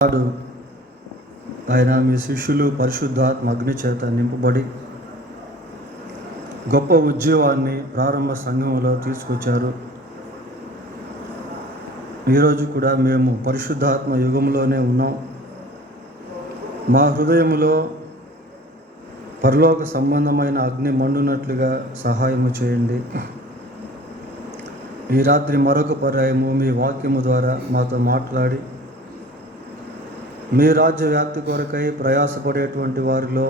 నాడు ఆయన మీ శిష్యులు పరిశుద్ధాత్మ అగ్ని చేత నింపబడి గొప్ప ఉద్యోగాన్ని ప్రారంభ సంఘంలో తీసుకొచ్చారు. ఈరోజు కూడా మేము పరిశుద్ధాత్మ యుగంలోనే ఉన్నాం. మా హృదయంలో పరలోక సంబంధమైన అగ్ని మండునట్లుగా సహాయము చేయండి. ఈ రాత్రి మరొక పర్యాయము మీ వాక్యము ద్వారా మాతో మాట్లాడి మీ రాజ్య వ్యాప్తి కొరకై ప్రయాసపడేటువంటి వారిలో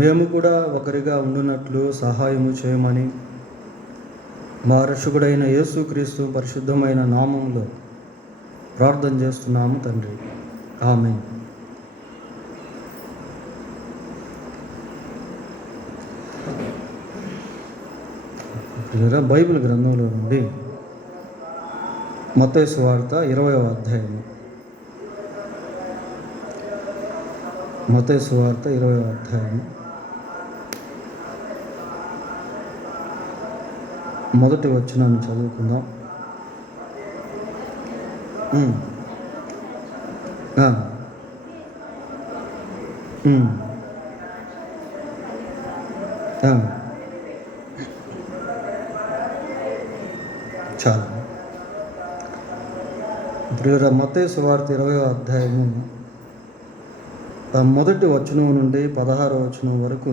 మేము కూడా ఒకరిగా ఉండునట్లు సహాయము చేయమని మా రక్షకుడైన యేసుక్రీస్తు పరిశుద్ధమైన నామములో ప్రార్థన చేస్తున్నాము తండ్రి, ఆమేన్. బైబిల్ గ్రంథంలో నుండి మత్తయి సువార్త 20వ అధ్యాయము. మత్తయి సువార్త 20వ అధ్యాయము మొదటి వచనాన్ని చదువుకుందాం. చాలు. ఇప్పుడు మత్తయి సువార్త 20వ అధ్యాయము మొదటి వచనం నుండి 16వ వచనం వరకు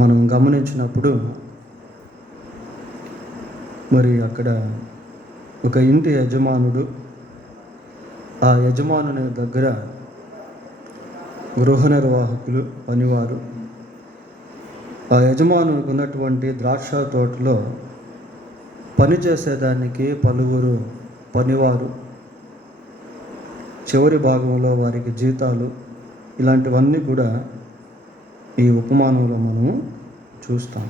మనం గమనించినప్పుడు, మరి అక్కడ ఒక ఇంటి యజమానుడు, ఆ యజమానుని దగ్గర గృహ నిర్వాహకులు, పనివారు, ఆ యజమానునికి ఉన్నటువంటి ద్రాక్ష తోటలో పనిచేసేదానికి పలువురు పనివారు, చివరి భాగంలో వారికి జీతాలు, ఇలాంటివన్నీ కూడా ఈ ఉపమానంలో మనము చూస్తాం.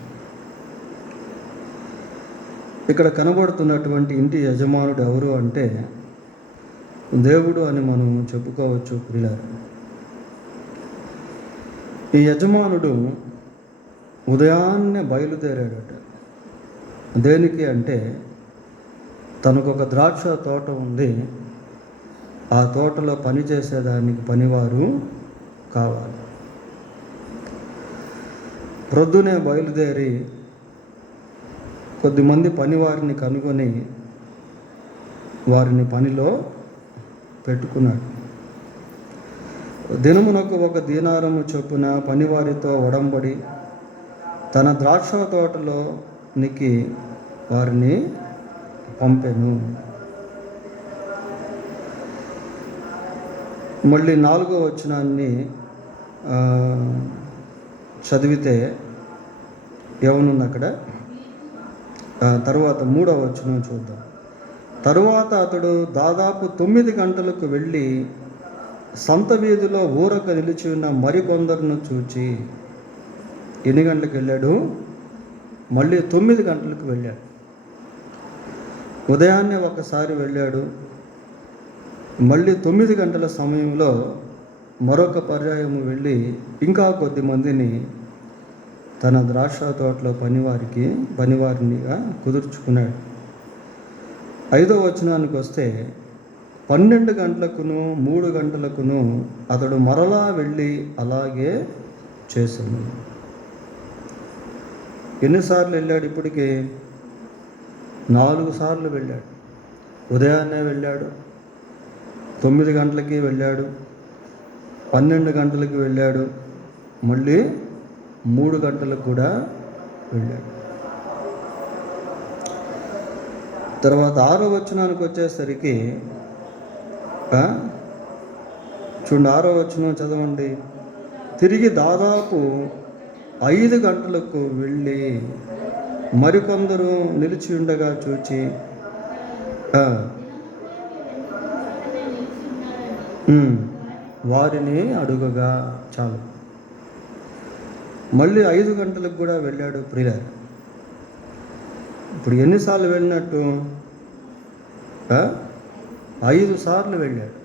ఇక్కడ కనబడుతున్నటువంటి ఇంటి యజమానుడు ఎవరు అంటే దేవుడు అని మనం చెప్పుకోవచ్చు ప్రియులారా. ఈ యజమానుడు ఉదయాన్నే బయలుదేరాడట. దేనికి అంటే తనకు ఒక ద్రాక్ష తోట ఉంది, ఆ తోటలో పనిచేసేదానికి పనివారు కావాలి. ప్రొద్దునే బయలుదేరి కొద్దిమంది పనివారిని కనుగొని వారిని పనిలో పెట్టుకున్నాడు. దినమునకు 1 దీనారము చొప్పున పనివారితో ఒడంబడి తన ద్రాక్ష తోటలోనికి వారిని పంపెను. మళ్ళీ 4వ వచనాన్ని చదివితే ఏమనుంది అక్కడ? తర్వాత 3వ వచనం చూద్దాం. తరువాత అతడు దాదాపు 9 గంటలకు వెళ్ళి సంత వీధిలో ఊరక నిలిచి ఉన్న మరికొందరును చూచి, ఎన్ని గంటలకు వెళ్ళాడు? మళ్ళీ 9 గంటలకు వెళ్ళాడు. ఉదయాన్నే ఒకసారి వెళ్ళాడు, మళ్ళీ 9 గంటల సమయంలో మరొక పర్యాయము వెళ్ళి ఇంకా కొద్దిమందిని తన ద్రాక్ష తోటలో పనివారినిగా కుదుర్చుకున్నాడు. 5వ వచనానికి వస్తే 12 గంటలకును 3 గంటలకును అతడు మరలా వెళ్ళి అలాగే చేశాను. ఎన్నిసార్లు వెళ్ళాడు? ఇప్పటికి 4 సార్లు వెళ్ళాడు. ఉదయాన్నే వెళ్ళాడు, 9 గంటలకి వెళ్ళాడు, 12 గంటలకి వెళ్ళాడు, మళ్ళీ 3 గంటలకు కూడా వెళ్ళాడు. తర్వాత 6వ వచనానికి వచ్చేసరికి చూడండి, 6వ వచనం చదవండి. తిరిగి దాదాపు 5 గంటలకు వెళ్ళి మరికొందరు నిలిచి ఉండగా చూచి వారిని అడుగగా. చాలు. మళ్ళీ 5 గంటలకు కూడా వెళ్ళాడు ప్రియులారా. ఇప్పుడు ఎన్నిసార్లు వెళ్ళినట్టు? 5 సార్లు వెళ్ళాడు.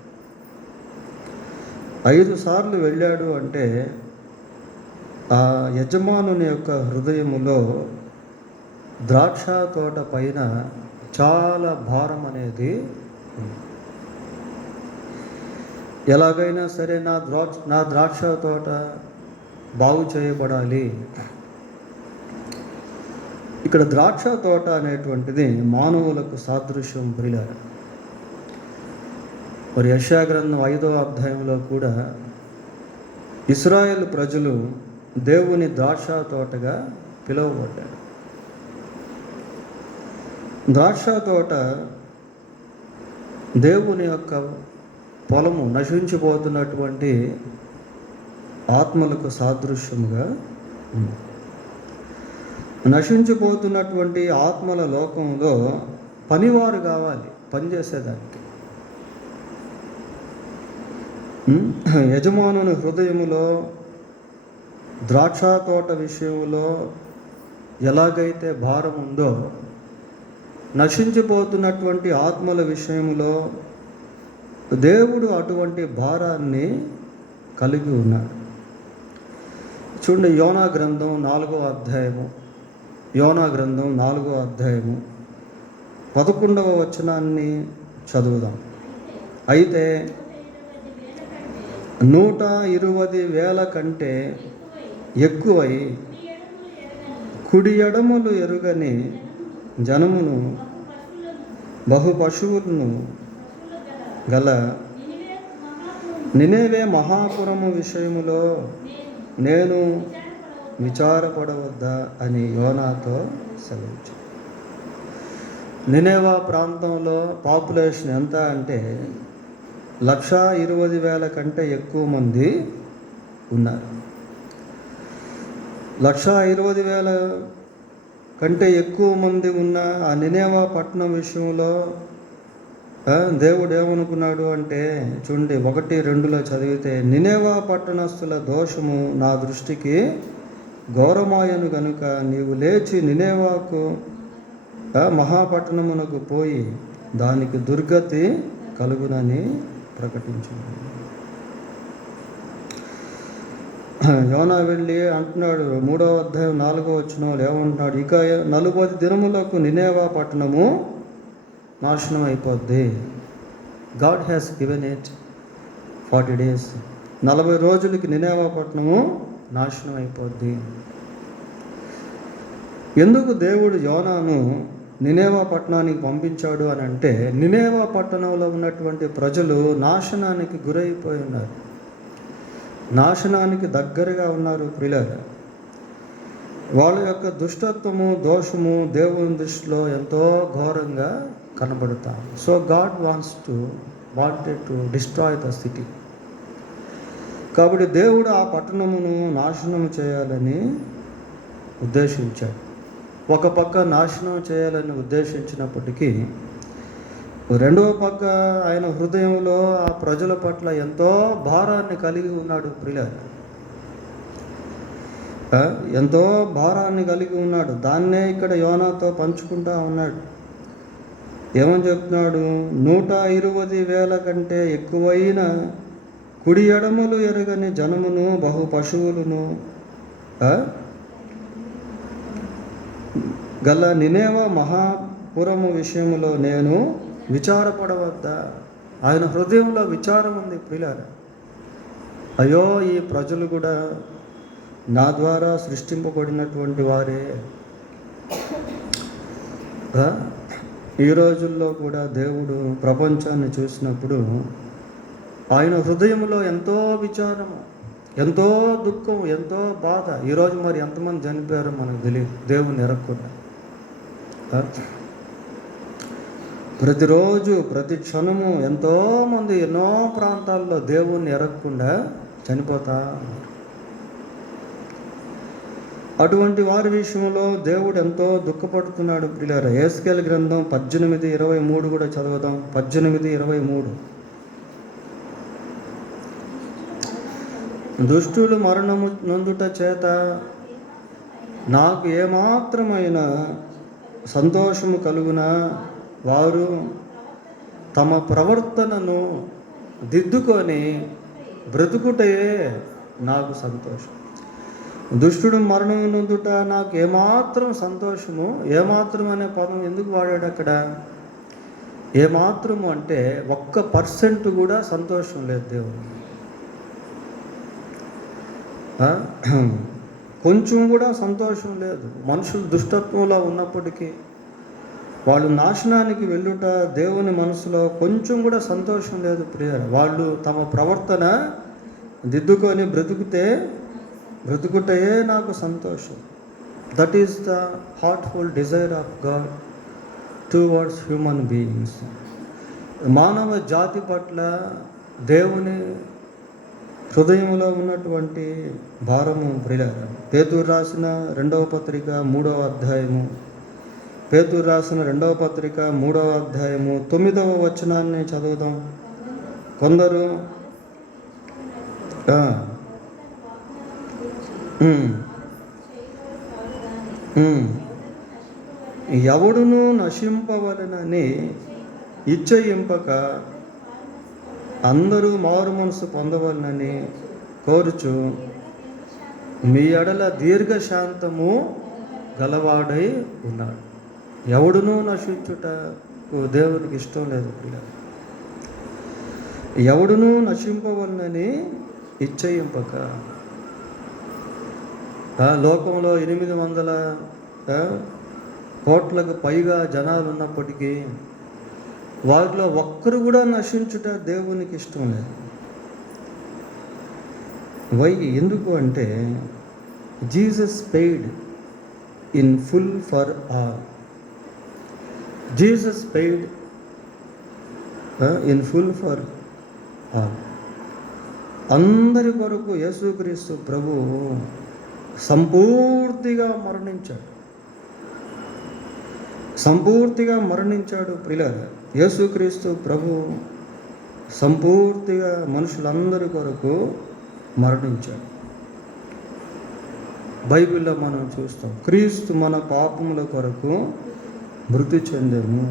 5 సార్లు వెళ్ళాడు అంటే ఆ యజమానుని యొక్క హృదయములో ద్రాక్ష తోట పైన చాలా భారం అనేది ఉంది. ఎలాగైనా సరే నా ద్రాక్ష తోట బాగు చేయబడాలి. ఇక్కడ ద్రాక్ష తోట అనేటువంటిది మానవులకు సాదృశ్యం ప్రియులారా. మరి యెషయా గ్రంథం 5వ అధ్యాయంలో కూడా ఇశ్రాయేలు ప్రజలు దేవుని ద్రాక్ష తోటగా పిలువబడ్డారు. ద్రాక్ష తోట దేవుని యొక్క పొలము, నశించిపోతున్నటువంటి ఆత్మలకు సాదృశ్యముగా ఉంది. నశించిపోతున్నటువంటి ఆత్మల లోకంలో పనివారు కావాలి, పనిచేసేదానికి. యజమానుని హృదయములో ద్రాక్ష తోట విషయంలో ఎలాగైతే భారం ఉందో, నశించిపోతున్నటువంటి ఆత్మల విషయంలో దేవుడు అటువంటి భారాన్ని కలిగి ఉన్నాడు. చూడండి, యోనా గ్రంథం 4వ అధ్యాయము 11వ వచనాన్ని చదువుదాం. అయితే 120,000 కంటే ఎక్కువై కుడి ఎడమలు ఎరుగని జనమును, బహు పశువులను గల నినెవే మహాపురము విషయములో నేను విచారపడవద్దా అని యోనాతో సెలవించాడు. నినెవా ప్రాంతంలో పాపులేషన్ ఎంత అంటే 120,000 కంటే ఎక్కువ మంది ఉన్నారు. 120,000 కంటే ఎక్కువ మంది ఉన్న ఆ నినెవా పట్టణం విషయంలో దేవుడు ఏమనుకున్నాడు అంటే, చూడండి 1:2లో చదివితే, నినెవా పట్టణస్థుల దోషము నా దృష్టికి ఘోరమాయను గనుక నీవు లేచి నినెవాకు మహాపట్టణమునకు పోయి దానికి దుర్గతి కలుగునని ప్రకటించింది. యోనా వెళ్ళి అంటున్నాడు, 3వ అధ్యాయం 4వ వచనంలో ఏమంటున్నాడు, ఇక 40 దినములకు నినెవా పట్టణము నాశనం అయిపోద్ది. God has given it 40 days. 40 రోజులకి నినెవా పట్టణము నాశనం అయిపోద్ది. ఎందుకు దేవుడు యోనాను నినెవా పట్టణానికి పంపించాడు అని అంటే, నినెవా పట్టణంలో ఉన్నటువంటి ప్రజలు నాశనానికి గురైపోయి ఉన్నారు, నాశనానికి దగ్గరగా ఉన్నారు ప్రియులారా. వాళ్ళ యొక్క దుష్టత్వము, దోషము దేవుని దృష్టిలో ఎంతో ఘోరంగా కనబడతాం. So God wanted to destroy the city. కాబట్టి దేవుడు ఆ పట్టణమును నాశనం చేయాలని ఉద్దేశించాడు. ఒక పక్క నాశనం చేయాలని ఉద్దేశించినప్పటికీ, రెండవ పక్క ఆయన హృదయంలో ఆ ప్రజల పట్ల ఎంతో భారాన్ని కలిగి ఉన్నాడు ప్రియులారా. ఎంతో భారాన్ని కలిగి ఉన్నాడు. దాన్నే ఇక్కడ యోనాతో పంచుకుంటా ఉన్నాడు. ఏమని చెప్తున్నాడు, 120,000 కంటే ఎక్కువైన కుడి ఎడమలు ఎరగని జనమును, బహు పశువులను గల నినెవా మహాపురము విషయంలో నేను విచారపడవద్దా. ఆయన హృదయంలో విచారం ఉంది ప్రియులారా. అయ్యో, ఈ ప్రజలు కూడా నా ద్వారా సృష్టింపబడినటువంటి వారే. ఈ రోజుల్లో కూడా దేవుడు ప్రపంచాన్ని చూసినప్పుడు ఆయన హృదయంలో ఎంతో విచారము, ఎంతో దుఃఖం, ఎంతో బాధ. ఈరోజు మరి ఎంతమంది చనిపోయారో మనకు తెలియదు, దేవుని ఎరగకుండా. ప్రతిరోజు ప్రతి క్షణము ఎంతోమంది ఎన్నో ప్రాంతాల్లో దేవుణ్ణి ఎరగకుండా చనిపోతా ఉన్నారు. అటువంటి వారి విషయంలో దేవుడు ఎంతో దుఃఖపడుతున్నాడు ప్రియులారా. యెహెజ్కేలు గ్రంథం 18:23 కూడా చదువుదాం. 18:23. దుష్టులు మరణము నొందుట చేత నాకు ఏమాత్రమైన సంతోషము కలుగునా, వారు తమ ప్రవర్తనను దిద్దుకొని బ్రతుకుటే నాకు సంతోషం. దుష్టుడు మరణం నొందుట నాకు ఏమాత్రం సంతోషము. ఏమాత్రం అనే పదం ఎందుకు వాడాడు అక్కడ? ఏమాత్రము అంటే 1% కూడా సంతోషం లేదు దేవుడు. కొంచెం కూడా సంతోషం లేదు. మనుషులు దుష్టత్వంలో ఉన్నప్పటికీ, వాళ్ళు నాశనానికి వెళ్ళుట దేవుని మనసులో కొంచెం కూడా సంతోషం లేదు ప్రియులారా. వాళ్ళు తమ ప్రవర్తన దిద్దుకొని బ్రతుకుటయే నాకు సంతోషం. That is the heartful desire of God towards human beings. మానవ జాతి పట్ల దేవుని హృదయంలో ఉన్నటువంటి భారము ప్రియులారా. పేతురు రాసిన 2వ పత్రిక 3వ అధ్యాయము, పేతురు రాసిన 2వ పత్రిక 3వ అధ్యాయము 9వ వచనాన్ని చదువుదాం. కొందరు ఎవడును నశింపవలెనని ఇచ్చయింపక అందరూ మారు మనసు పొందవలనని కోరుచు మీ ఎడల దీర్ఘశాంతము గలవాడై ఉన్నాడు. ఎవడునూ నశించుటకు దేవునికి ఇష్టం లేదు పిల్లలు. ఎవడునూ నశింపవలనని ఇచ్చయింపక. లోకంలో 800 కోట్లకు పైగా జనాలు ఉన్నప్పటికీ వారిలో ఒక్కరు కూడా నశించుట దేవునికి ఇష్టం లేదు. ఎందుకు అంటే Jesus paid in full for all. Jesus paid in full for all. అందరి కొరకు యేసుక్రీస్తు ప్రభువు సంపూర్తిగా మరణించాడు ప్రియులారా. యేసుక్రీస్తు ప్రభు సంపూర్తిగా మనుషులందరి కొరకు మరణించాడు. బైబిల్లో మనం చూస్తాం, క్రీస్తు మన పాపముల కొరకు మృతి చెందెను.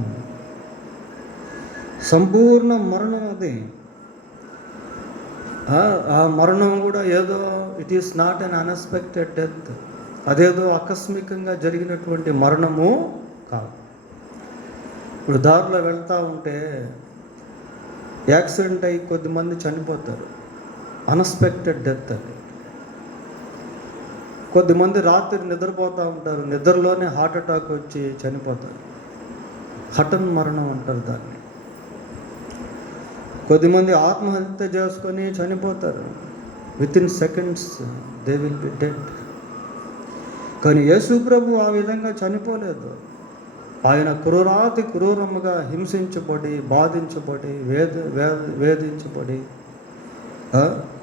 సంపూర్ణ మరణం అది. ఆ మరణం కూడా ఏదో it is not an unexpected death. అదేదో ఆకస్మికంగా జరిగినటువంటి మరణము కాదు. ఇప్పుడు దారిలో వెళ్తూ ఉంటే యాక్సిడెంట్ అయ్యి కొద్దిమంది చనిపోతారు. అన్ఎక్స్పెక్టెడ్ డెత్ అది. కొద్దిమంది రాత్రి నిద్రపోతూ ఉంటారు, నిద్రలోనే హార్ట్ అటాక్ వచ్చి చనిపోతారు. హఠన్ మరణం అంటారు దాన్ని. కొద్దిమంది ఆత్మహత్య చేసుకొని చనిపోతారు. Within seconds they will be dead. కానీ యేసు ప్రభు ఆ విధంగా చనిపోలేదు. ఆయన క్రూరముగా హింసించబడి, బాధించబడి, వేధించబడి,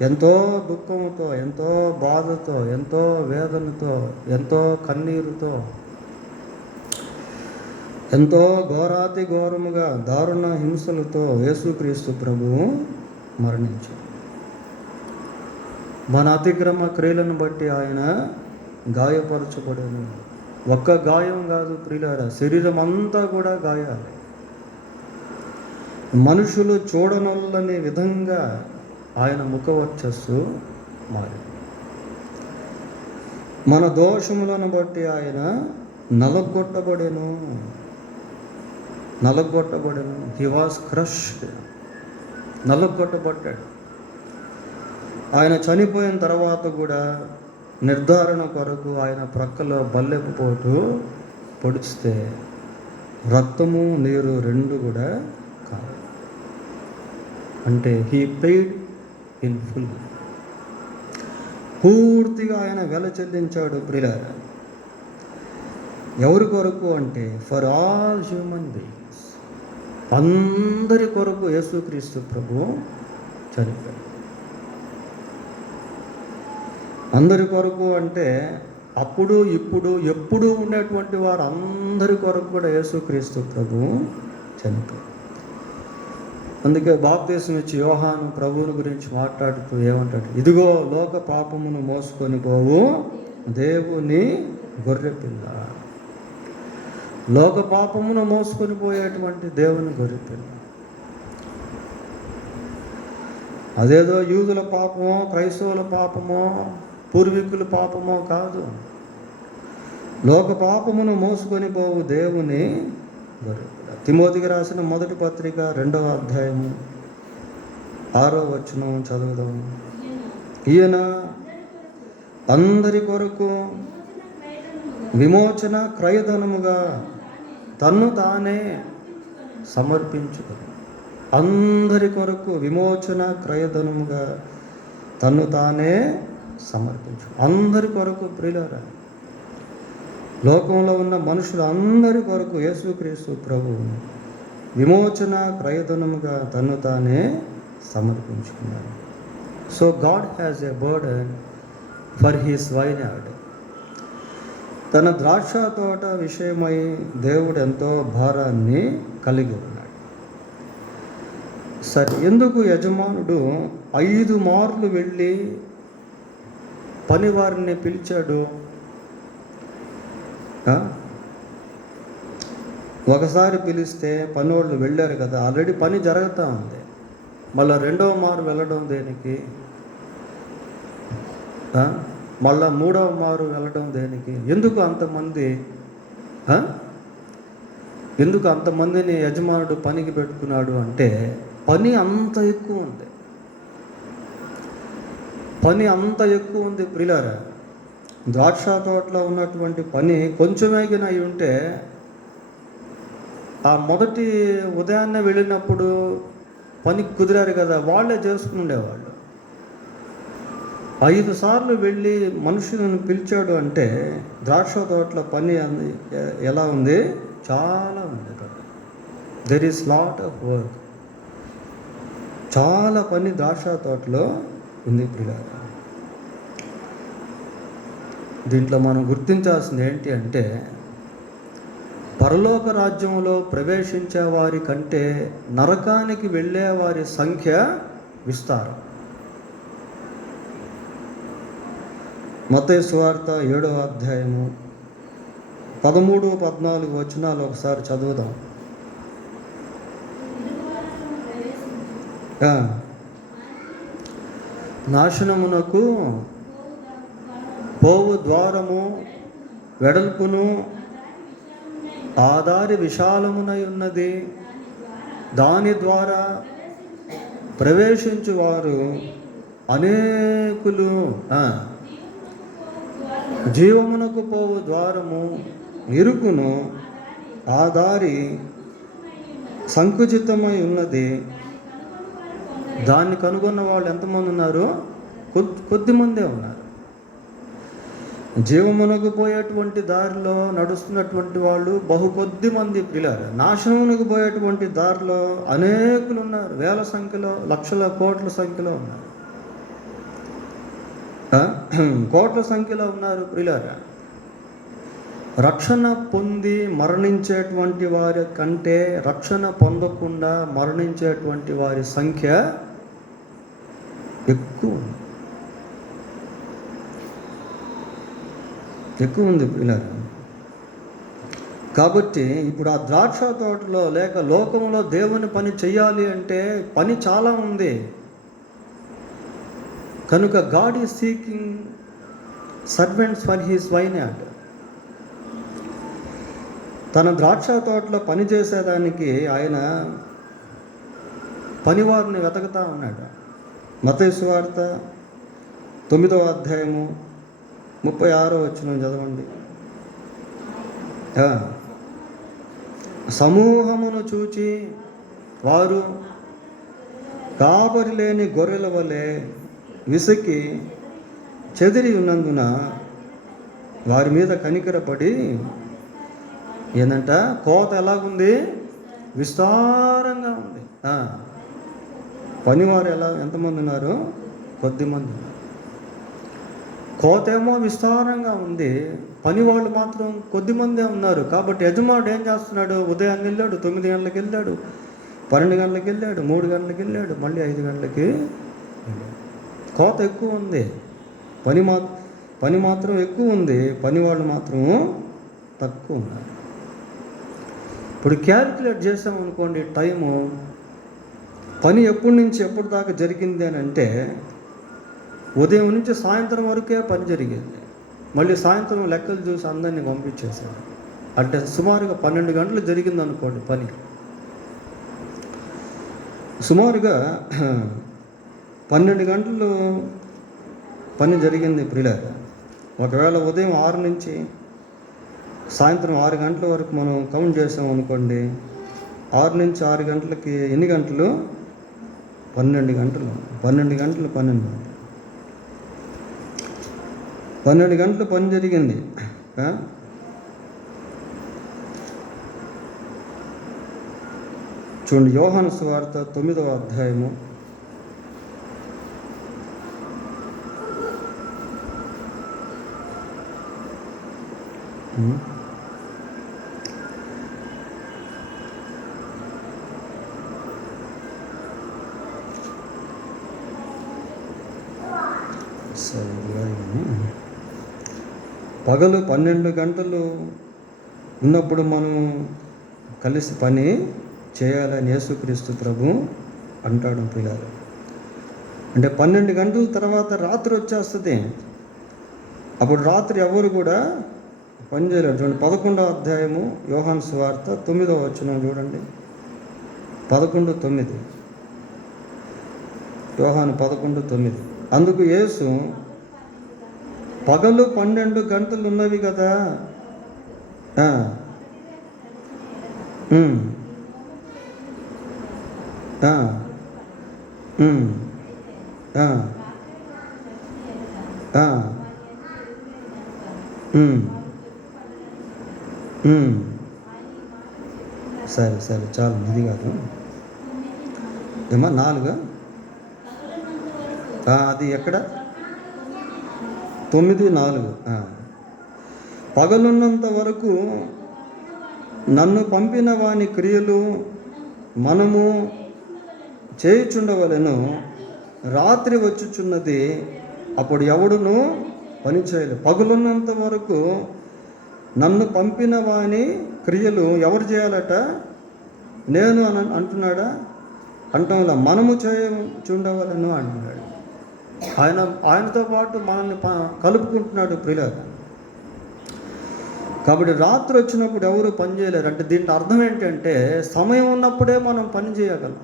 ఎంతో దుఃఖంతో, ఎంతో బాధతో, ఎంతో వేదనతో, ఎంతో కన్నీరుతో, ఎంతో ఘోరముగా దారుణ హింసలతో యేసుక్రీస్తు ప్రభువు మరణించాడు. మన అతిక్రమ క్రియలను బట్టి ఆయన గాయపరచబడాను. ఒక్క గాయం కాదు ప్రియులారా, శరీరం అంతా కూడా గాయాలి. మనుషులు చూడనొల్లని విధంగా ఆయన ముఖవర్చస్సు మారి, మన దోషములను బట్టి ఆయన నలగొట్టబడెను. He was crushed. నలగొట్టబడ్డాడు. ఆయన చనిపోయిన తర్వాత కూడా నిర్ధారణ కొరకు ఆయన ప్రక్కలో బల్లెపు పోటు పొడిచితే రక్తము నీరు రెండు కూడా కాదు. అంటే హీ పెయిడ్ ఇన్ ఫుల్. పూర్తిగా ఆయన వెల చెల్లించాడు ప్రియులారా. ఎవరి కొరకు అంటే ఫర్ ఆల్ హ్యూమన్ బీయింగ్స్. అందరి కొరకు యేసుక్రీస్తు ప్రభు చనిపోయాడు. అందరి కొరకు అంటే అప్పుడు, ఇప్పుడు, ఎప్పుడు ఉండేటువంటి వారు అందరి కొరకు కూడా యేసుక్రీస్తు ప్రభు చనిపోయాడు. అందుకే బాప్తీసం ఇచ్చి యోహాను ప్రభువుని గురించి మాట్లాడుతూ ఏమంటాడు? ఇదిగో లోక పాపమును మోసుకొని పోవు దేవుని గొర్రెపిల్ల. లోక పాపమును మోసుకొని పోయేటువంటి దేవుని గొర్రెపిల్ల. అదేదో యూదుల పాపమో, క్రైస్తవుల పాపమో, పూర్వీకుల పాపమో కాదు. లోక పాపమును మోసుకొని పోవు దేవుని గొర్రెపిల్ల. తిమోతికి రాసిన మొదటి పత్రిక 2వ అధ్యాయము 6వ వచనం చదువుదాం. ఈయన అందరి కొరకు విమోచన క్రయధనముగా తన్ను తానే సమర్పించుకొని, అందరి కొరకు విమోచన క్రయధనముగా తన్ను తానే సమర్పించు. అందరి కొరకు ప్రియులారా, లోకంలో ఉన్న మనుషులందరి కొరకు యేసుక్రీస్తు ప్రభువు విమోచన క్రయధనముగా తన్ను తానే సమర్పించుకున్నాడు. So God has a burden for his vineyard. తన ద్రాక్ష తోట విషయమై దేవుడు ఎంతో భారాన్ని కలిగి ఉన్నాడు. సరే, ఎందుకు యజమానుడు 5 మార్లు వెళ్ళి పనివారిని పిలిచాడు? ఒకసారి పిలిస్తే పనివాళ్ళు వెళ్ళారు కదా, ఆల్రెడీ పని జరుగుతూ ఉంది. మళ్ళీ 2వ మారు వెళ్ళడం దేనికి? మళ్ళా 3వ మారు వెళ్ళడం దేనికి? ఎందుకు అంతమందిని యజమానుడు పనికి పెట్టుకున్నాడు అంటే, పని అంత ఎక్కువ ఉంది. పని అంత ఎక్కువ ఉంది ప్రియులారా. ద్రాక్ష తోటలో ఉన్నటువంటి పని కొంచెమేగిన అయి ఉంటే, ఆ మొదటి ఉదయాన్నే వెళ్ళినప్పుడు పనికి కుదిరారు కదా, వాళ్ళే చేసుకుని ఉండేవాళ్ళు. 5 సార్లు వెళ్ళి మనుషులను పిలిచాడు అంటే ద్రాక్ష తోటలో పని ఎలా ఉంది? చాలా ఉంది కదా. There is lot of work. చాలా పని ద్రాక్ష తోటలో ఉంది ప్రియులారా. దీంట్లో మనం గుర్తించాల్సింది ఏంటి అంటే, పరలోక రాజ్యంలో ప్రవేశించే వారి కంటే నరకానికి వెళ్ళే వారి సంఖ్య విస్తారం. మత్తయి సువార్త 7వ అధ్యాయము 13, 14 వచనాలు ఒకసారి చదువుదాం. నాశనమునకు పోవు ద్వారము వెడల్పును ఆ దారి విశాలమునై ఉన్నది, దాని ద్వారా ప్రవేశించువారు అనేకులు. జీవమునకు పోవు ద్వారము ఇరుకును, ఆ దారి సంకుచితమై ఉన్నది, దాన్ని కనుగొన్న వాళ్ళు ఎంతమంది ఉన్నారు? కొద్దిమందే ఉన్నారు. జీవమునకు పోయేటువంటి దారిలో నడుస్తున్నటువంటి వాళ్ళు కొద్ది మంది పిల్లలు. నాశనమునకు పోయేటువంటి దారిలో అనేకులు ఉన్నారు. వేల సంఖ్యలో, లక్షల, కోట్ల సంఖ్యలో ఉన్నారు. కోట్ల సంఖ్యలో ఉన్నారు ప్రియులారా. రక్షణ పొంది మరణించేటువంటి వారి కంటే రక్షణ పొందకుండా మరణించేటువంటి వారి సంఖ్య ఎక్కువ ఉంది ప్రియులారా. కాబట్టి ఇప్పుడు ఆ ద్రాక్ష తోటలో లేక లోకంలో దేవుని పని చెయ్యాలి అంటే పని చాలా ఉంది. కనుక God is seeking servants for his vineyard. తన ద్రాక్ష తోటలో పని చేసేదానికి ఆయన పనివారిని వెతకుతా ఉన్నాడు. మత్తయి సువార్త 9వ అధ్యాయము 36వ వచనం చదవండి. సమూహమును చూచి వారు కాపరి లేని గొర్రెల వలె విసికి చెదిరి ఉన్నందున వారి మీద కనికరపడి, ఏంటంట, కోత ఎలాగుంది? విస్తారంగా ఉంది. పనివారు ఎంతమంది ఉన్నారు? కొద్దిమంది. కోత ఏమో విస్తారంగా ఉంది, పనివాళ్ళు మాత్రం కొద్దిమందే ఉన్నారు. కాబట్టి యజమానుడు ఏం చేస్తున్నాడు? ఉదయాన్నే వెళ్ళాడు, 9 గంటలకు వెళ్ళాడు, 12 గంటలకు వెళ్ళాడు, 3 గంటలకు వెళ్ళాడు, మళ్ళీ 5 గంటలకి. కోత ఎక్కువ ఉంది, పని మాత్రం ఎక్కువ ఉంది, పనివాళ్ళు మాత్రం తక్కువ ఉన్నారు. ఇప్పుడు క్యాలిక్యులేట్ చేసామనుకోండి టైము, పని ఎప్పటి నుంచి ఎప్పటి దాకా జరిగింది అని అంటే, ఉదయం నుంచి సాయంత్రం వరకే పని జరిగింది. మళ్ళీ సాయంత్రం లెక్కలు చూసి అందరినీ పంపించేశారు. అంటే సుమారుగా 12 గంటలు జరిగింది అనుకోండి పని. సుమారుగా 12 గంటలు పని జరిగింది ప్రియులారా. ఒకవేళ ఉదయం 6 నుంచి సాయంత్రం 6 గంటల వరకు మనం కౌంట్ చేసాం అనుకోండి, 6 నుంచి 6 గంటలకి ఎన్ని గంటలు? 12 గంటలు. 12 గంటలు 12 గంటలు పని జరిగింది. చూడండి, యోహాను సువార్త 9వ అధ్యాయము పగలు 12 గంటలు ఉన్నప్పుడు మనం కలిసి పని చేయాలని యేసుక్రీస్తు ప్రభు అంటాడు పిల్లలు. అంటే 12 గంటల తర్వాత రాత్రి వచ్చేస్తుంది. అప్పుడు రాత్రి ఎవరు కూడా పని చేయలేరు. చూడండి, 11వ అధ్యాయము యోహాను సువార్త 9వ వచనం చూడండి. 11:9. యోహాను 11:9. అందుకు యేసు, పగలు 12 గంటలు ఉన్నవి కదా, సరే సరే చాలు, ఇది కాదు ఏమా 4. అది ఎక్కడ? 9:4. పగలున్నంత వరకు నన్ను పంపిన వాని క్రియలు మనము చేయుచుండవలెను. రాత్రి వచ్చుచున్నది, అప్పుడు ఎవడును పని చేయలేదు. పగులున్నంత వరకు నన్ను పంపిన వాని క్రియలు ఎవరు చేయాలట? నేను అంటున్నాడా? అంటంలా మనము చేయుచుండవలెను అంటున్నాడు. ఆయనతో పాటు మనల్ని కలుపుకుంటున్నాడు ప్రియులారా. కాబట్టి రాత్రి వచ్చినప్పుడు ఎవరు పని చేయలేరు. అంటే దీంట్లో అర్థం ఏంటంటే, సమయం ఉన్నప్పుడే మనం పని చేయగలం,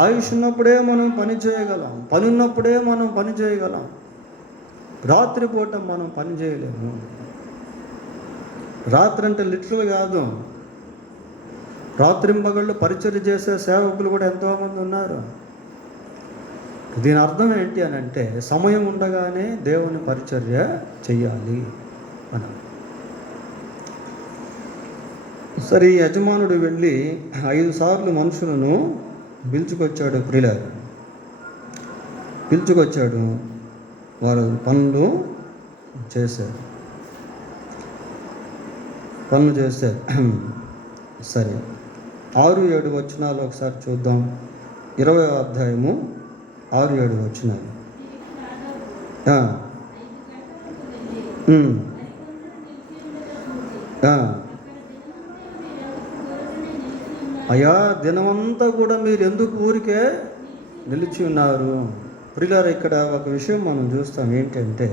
ఆయుష్ ఉన్నప్పుడే మనం పని చేయగలం, పని ఉన్నప్పుడే మనం పని చేయగలం. రాత్రిపూట మనం పని చేయలేము. రాత్రి అంటే లిటరల్ కాదు, రాత్రింబగళ్ళు పరిచర్య చేసే సేవకులు కూడా ఎంతోమంది ఉన్నారు. దీని అర్థం ఏంటి అని అంటే, సమయం ఉండగానే దేవుని పరిచర్య చెయ్యాలి అని. సరే, యజమానుడు వెళ్ళి 5 సార్లు మనుషులను పిలుచుకొచ్చాడు ప్రియులారా. పిలుచుకొచ్చాడు, వారు పనులు చేశారు. సరే, 6-7 వచనాలు ఒకసారి చూద్దాం. 20వ అధ్యాయము 6-7 వచనాలు. అయ్యా, దినమంతా కూడా మీరు ఎందుకు ఊరికే నిలిచి ఉన్నారు? ప్రియులారా, ఇక్కడ ఒక విషయం మనం చూస్తాం. ఏంటంటే,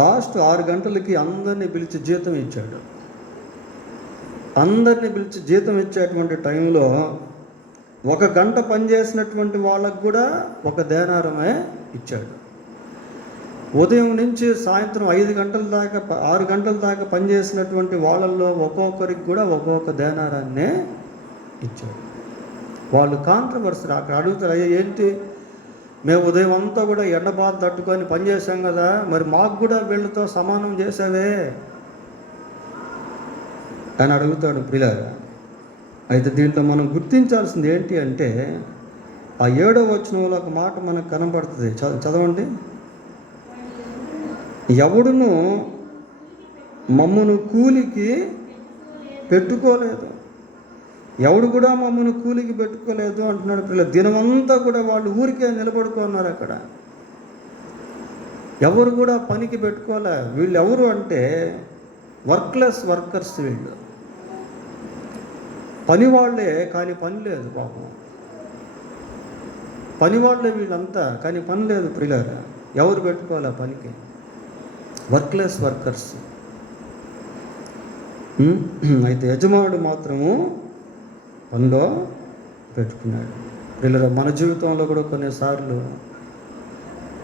లాస్ట్ 6 గంటలకి అందరినీ పిలిచి జీతం ఇచ్చాడు. అందరినీ పిలిచి జీతం ఇచ్చేటువంటి టైంలో 1 గంట పనిచేసినటువంటి వాళ్ళకు కూడా 1 దేనారమే ఇచ్చాడు. ఉదయం నుంచి సాయంత్రం 5 గంటల దాకా 6 గంటల దాకా పనిచేసినటువంటి వాళ్ళల్లో ఒక్కొక్కరికి కూడా 1 దేనారాన్నే ఇచ్చాడు. వాళ్ళు కాంట్రవర్సీ అక్కడ అడుగుతారు, అయ్యా ఏంటి, మేము ఉదయం అంతా కూడా ఎండబాధ తట్టుకొని పనిచేసాం కదా, మరి మాకు కూడా వీళ్ళతో సమానం చేసావే అని అడుగుతాడు ప్రియులారా. అయితే దీంట్లో మనం గుర్తించాల్సింది ఏంటి అంటే, ఆ 7వ వచనంలో ఒక మాట మనకు కనబడుతుంది. చదవండి. ఎవడును మమ్మను కూలికి పెట్టుకోలేదు, ఎవడు కూడా మమ్మల్ని కూలికి పెట్టుకోలేదు అంటున్నాడు పిల్లలు. దినమంతా కూడా వాళ్ళు ఊరికే నిలబడుకున్నారు అక్కడ, ఎవరు కూడా పనికి పెట్టుకోలే. వీళ్ళు ఎవరు అంటే వర్క్లెస్ వర్కర్స్. వీళ్ళు పని వాళ్ళే, కానీ పని లేదు పాపం. పని వాళ్ళే వీళ్ళంతా, కానీ పని లేదు ప్రియులారా. ఎవరు పెట్టుకోలే పనికి? Workless workers. అయితే యజమానుడు మాత్రము పనిలో పెట్టుకున్నాడు. పిల్లలు, మన జీవితంలో కూడా కొన్నిసార్లు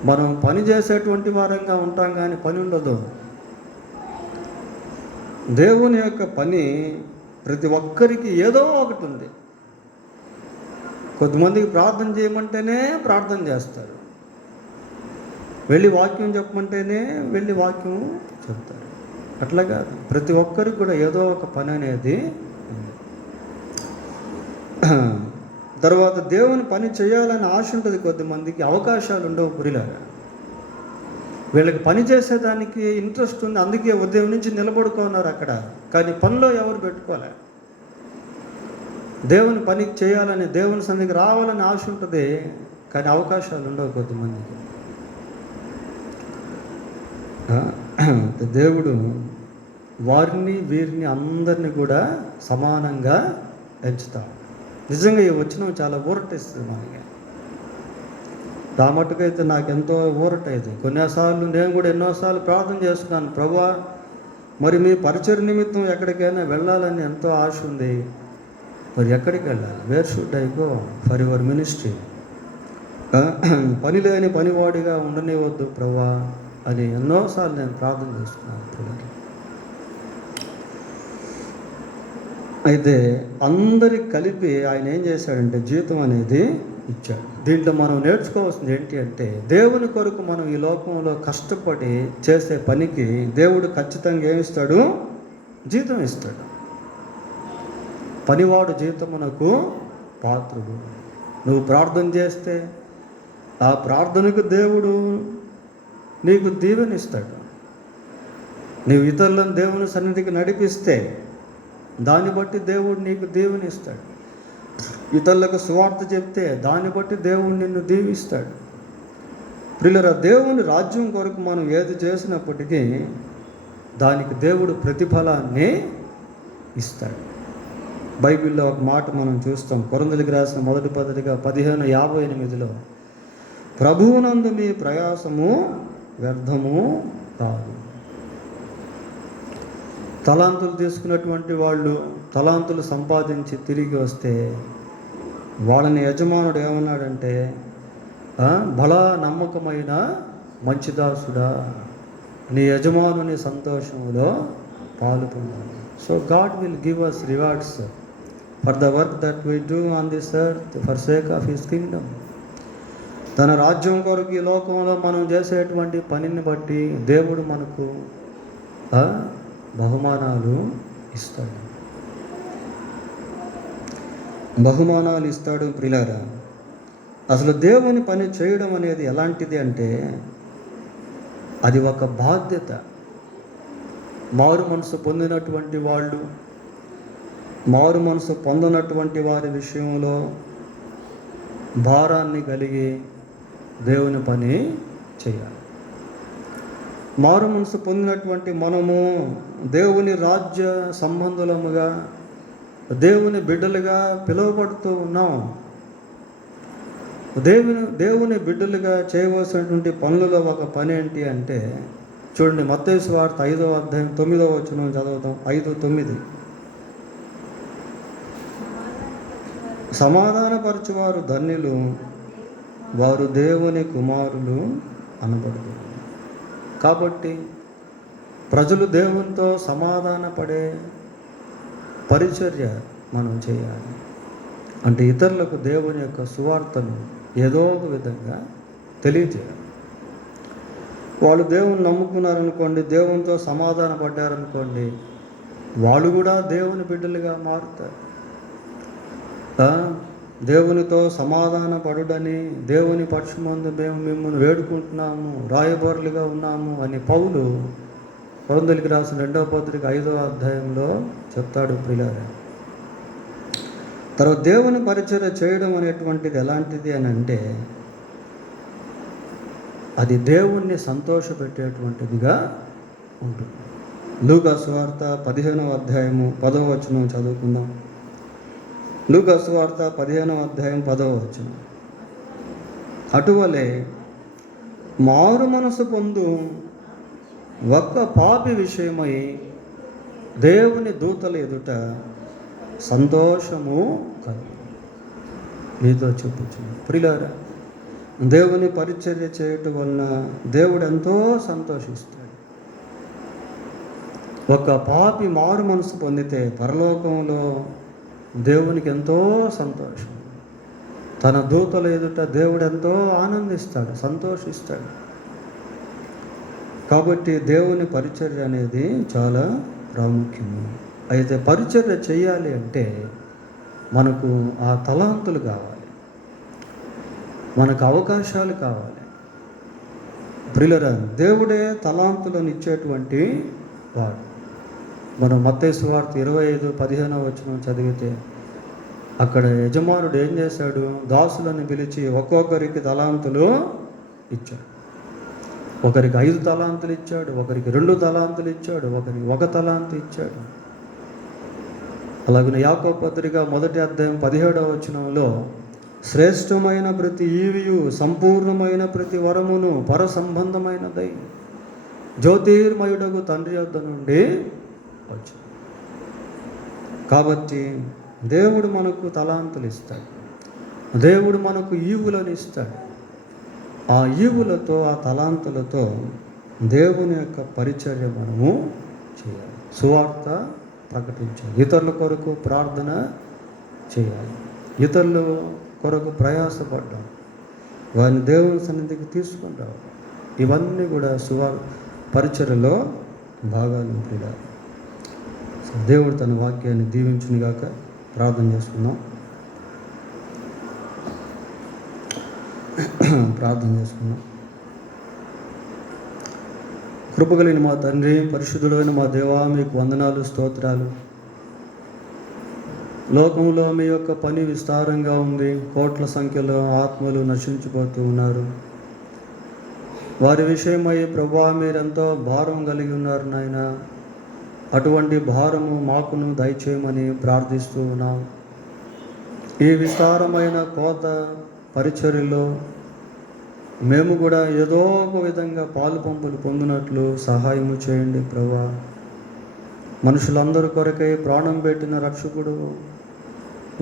మనం పని చేసేటువంటి వారంగా ఉంటాం, కానీ పని ఉండదు. దేవుని యొక్క పని ప్రతి ఒక్కరికి ఏదో ఒకటి ఉంది. కొంతమందికి ప్రార్థన చేయమంటేనే ప్రార్థన చేస్తారు, వెళ్ళి వాక్యం చెప్పమంటేనే వెళ్ళి వాక్యం చెప్తారు. అట్లా కాదు, ప్రతి ఒక్కరికి కూడా ఏదో ఒక పని అనేది ఉంది. తర్వాత దేవుని పని చేయాలని ఆశ ఉంటుంది, కొద్దిమందికి అవకాశాలు ఉండవు. పురిలాగా వీళ్ళకి పని చేసేదానికి ఇంట్రెస్ట్ ఉంది, అందుకే ఉదయం నుంచి నిలబడుకున్నారు అక్కడ, కానీ పనిలో ఎవరు పెట్టుకోలే. దేవుని పనికి చేయాలని, దేవుని సన్నిధికి రావాలని ఆశ ఉంటుంది, కానీ అవకాశాలు ఉండవు కొద్దిమందికి. దేవుడు వారిని వీరిని అందరినీ కూడా సమానంగా ఎంచుతాడు. నిజంగా ఈ వచనం చాలా ఊరటేస్తుంది మనకి. ఆ మట్టుకైతే నాకెంతో ఊరటైంది. కొన్నిసార్లు నేను కూడా ఎన్నోసార్లు ప్రార్థన చేస్తున్నాను, ప్రభువా మరి మీ పరిచయ నిమిత్తం ఎక్కడికైనా వెళ్ళాలని ఎంతో ఆశ ఉంది, మరి ఎక్కడికి వెళ్ళాలి? Wear should I go for your ministry? పని లేని పనివాడిగా ఉండనివద్దు ప్రభువా అని ఎన్నోసార్లు నేను ప్రార్థన చేస్తున్నాను. అయితే అందరికి కలిపి ఆయన ఏం చేశాడంటే జీతం అనేది ఇచ్చాడు. దీంట్లో మనం నేర్చుకోవాల్సింది ఏంటి అంటే, దేవుని కొరకు మనం ఈ లోకంలో కష్టపడి చేసే పనికి దేవుడు ఖచ్చితంగా ఏమిస్తాడు? జీతం ఇస్తాడు. పనివాడు జీతమునకు పాత్రుడు. నువ్వు ప్రార్థన చేస్తే ఆ ప్రార్థనకు దేవుడు నీకు దీవెనిస్తాడు. నీవు ఇతరులను దేవుని సన్నిధికి నడిపిస్తే దాన్ని బట్టి దేవుడు నీకు దీవెనిస్తాడు. ఇతరులకు సువార్త చెప్తే దాన్ని బట్టి దేవుడు నిన్ను దీవిస్తాడు. ప్రియులారా, దేవుని రాజ్యం కొరకు మనం ఏది చేసినప్పటికీ దానికి దేవుడు ప్రతిఫలాన్ని ఇస్తాడు. బైబిల్లో ఒక మాట మనం చూస్తాం, కొరింథీయులకు రాసిన మొదటి పత్రిక 15:58 ప్రభువునందు మీ ప్రయాసము వ్యర్థము కాదు. తలాంతులు తీసుకున్నటువంటి వాళ్ళు తలాంతులు సంపాదించి తిరిగి వస్తే వాళ్ళని యజమానుడు ఏమన్నాడంటే, బలా నమ్మకమైన మంచిదాసుడా, నీ యజమానుని సంతోషంలో పాలు పొందాలి. So God will give us rewards for the work that we do on this earth for sake of his kingdom. తన రాజ్యం కొరకు ఈ లోకంలో మనం చేసేటువంటి పనిని బట్టి దేవుడు మనకు బహుమానాలు ఇస్తాడు. బహుమానాలు ఇస్తాడు. ప్రియులారా, అసలు దేవుని పని చేయడం అనేది ఎలాంటిది అంటే, అది ఒక బాధ్యత. మారు మనసు పొందినటువంటి వాళ్ళు, మారు మనసు పొందినటువంటి వారి విషయంలో భారాన్ని కలిగి దేవుని పని చేయాలి. మారు మనసు పొందినటువంటి మనము దేవుని రాజ్య సంబంధులముగా, దేవుని బిడ్డలుగా పిలువబడుతూ ఉన్నాం. దేవుని బిడ్డలుగా చేయవలసినటువంటి పనులలో ఒక పని ఏంటి అంటే, చూడండి, మత్తయి సువార్త 5:9 చదువుతాం. 5:9 సమాధానపరచువారు ధన్యులు, వారు దేవుని కుమారులు అనబడుతారు. కాబట్టి ప్రజలు దేవునితో సమాధాన పడే పరిచర్య మనం చేయాలి. అంటే ఇతరులకు దేవుని యొక్క సువార్తను ఏదో ఒక విధంగా తెలియజేయాలి. వాళ్ళు దేవుని నమ్ముకున్నారనుకోండి, దేవునితో సమాధాన పడ్డారనుకోండి, వాళ్ళు కూడా దేవుని బిడ్డలుగా మారుతారు. దేవునితో సమాధాన పడుడని దేవుని పక్షమందు మేము మిమ్మల్ని వేడుకుంటున్నాము, రాయబారులుగా ఉన్నాము అని పౌలు కొరింథీయులకు రాసిన 2వ పత్రిక 5వ అధ్యాయంలో చెప్తాడు. ప్రియులారా, తర్వాత దేవుని పరిచర్య చేయడం అనేటువంటిది ఎలాంటిది అని అంటే, అది దేవుణ్ణి సంతోషపెట్టేటువంటిదిగా ఉంటుంది. లూకా సువార్త 15వ అధ్యాయము 10వ వచనం చదువుకుందాం. లూకా సువార్త 15వ అధ్యాయం 10వ వచనం. అటువలే మారు మనసు పొందు ఒక్క పాపి విషయమై దేవుని దూతల ఎదుట సంతోషము కలుగు. నీతో చెప్పుచున్నాను ప్రియులారా, దేవుని పరిచర్య చేయటం వలన దేవుడు ఎంతో సంతోషిస్తాడు. ఒక పాపి మారు మనసు పొందితే పరలోకంలో దేవునికి ఎంతో సంతోషం. తన దూతల ఎదుట దేవుడు ఎంతో ఆనందిస్తాడు, సంతోషిస్తాడు. కాబట్టి దేవుని పరిచర్య అనేది చాలా ప్రాముఖ్యము. అయితే పరిచర్య చేయాలి అంటే మనకు ఆ తలాంతులు కావాలి, మనకు అవకాశాలు కావాలి. ప్రియులారా, దేవుడే తలాంతులను ఇచ్చేటువంటి వాడు. మనం మత్తయి సువార్త 25:15 చదివితే అక్కడ యజమానుడు ఏం చేశాడు? దాసులను పిలిచి ఒక్కొక్కరికి తలాంతులు ఇచ్చాడు. ఒకరికి 5 తలాంతులు ఇచ్చాడు, ఒకరికి 2 తలాంతులు ఇచ్చాడు, ఒకరికి 1 తలాంతు ఇచ్చాడు. అలాగే యాకోబు పత్రిక 1:17 శ్రేష్టమైన ప్రతి ఈవియు సంపూర్ణమైన ప్రతి వరమును పర సంబంధమైనదై జ్యోతిర్మయుడగు తండ్రి యొద్ద నుండి వచ్చు. కాబట్టి దేవుడు మనకు తలాంతులు ఇస్తాడు, దేవుడు మనకు ఈవులను ఇస్తాడు. ఆ ఈవులతో, ఆ తలాంతులతో దేవుని యొక్క పరిచర్య మనము చేయాలి. సువార్త ప్రకటించాలి, ఇతరుల కొరకు ప్రార్థన చేయాలి, ఇతరుల కొరకు ప్రయాసపడ్డాం, వారిని దేవుని సన్నిధికి తీసుకొని రావాలి. ఇవన్నీ కూడా పరిచర్యలో భాగాలు. దేవుడు తన వాక్యాన్ని దీవించునుగాక. ప్రార్థన చేసుకుందాం. కృపగలిగిన మా తండ్రి, పరిశుద్ధుడైన మా దేవా, మీకు వందనాలు, స్తోత్రాలు. లోకంలో మీ యొక్క పని విస్తారంగా ఉంది. కోట్ల సంఖ్యలో ఆత్మలు నశించిపోతూ ఉన్నారు. వారి విషయమై ప్రభువా మీరెంతో భారం కలిగి ఉన్నారు నాయన. అటువంటి భారము మాకును దయచేయమని ప్రార్థిస్తూ ఉన్నాం. ఈ విస్తారమైన కోత పరిచర్యలో మేము కూడా ఏదో ఒక విధంగా పాలు పంపులు పొందినట్లు సహాయము చేయండి ప్రభువా. మనుషులందరి కొరకై ప్రాణం పెట్టిన రక్షకుడు,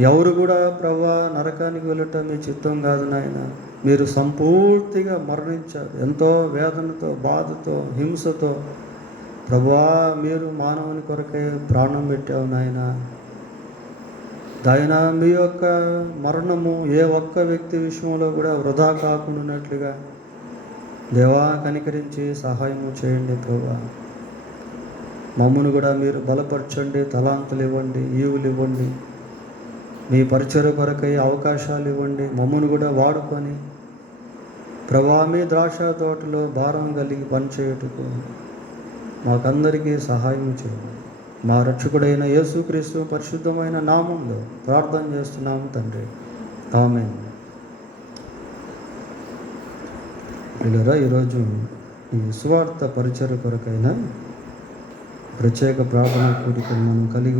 ఎవరు కూడా ప్రభువా నరకానికి వెళ్ళటం మీ చిత్తం కాదు నాయన. మీరు సంపూర్తిగా మరణించారు, ఎంతో వేదనతో, బాధతో, హింసతో. ప్రభువా మీరు మానవుని కొరకై ప్రాణం పెట్టావు నాయన. దాయన మీ యొక్క మరణము ఏ ఒక్క వ్యక్తి విషయంలో కూడా వృధా కాకుండానట్లుగా దేవా కనికరించి సహాయము చేయండి ప్రభువా. మమ్మను కూడా మీరు బలపరచండి, తలాంతులు ఇవ్వండి, ఈవులు ఇవ్వండి, మీ పరిచర్య కొరకై అవకాశాలు ఇవ్వండి. మమ్మను కూడా వాడుకొని ప్రభువా మీ ద్రాక్ష తోటలో భారం కలిగి పనిచేయుటకు మాకందరికీ సహాయం చేయండి. మా రక్షకుడైన యేసుక్రీస్తు పరిశుద్ధమైన నామంలో ప్రార్థన చేస్తున్నాము తండ్రి, ఆమేన్. పిల్లరా, ఈరోజు ఈ సువార్త పరిచర్య కొరకైన ప్రత్యేక ప్రార్థన కోరికను మనం కలిగి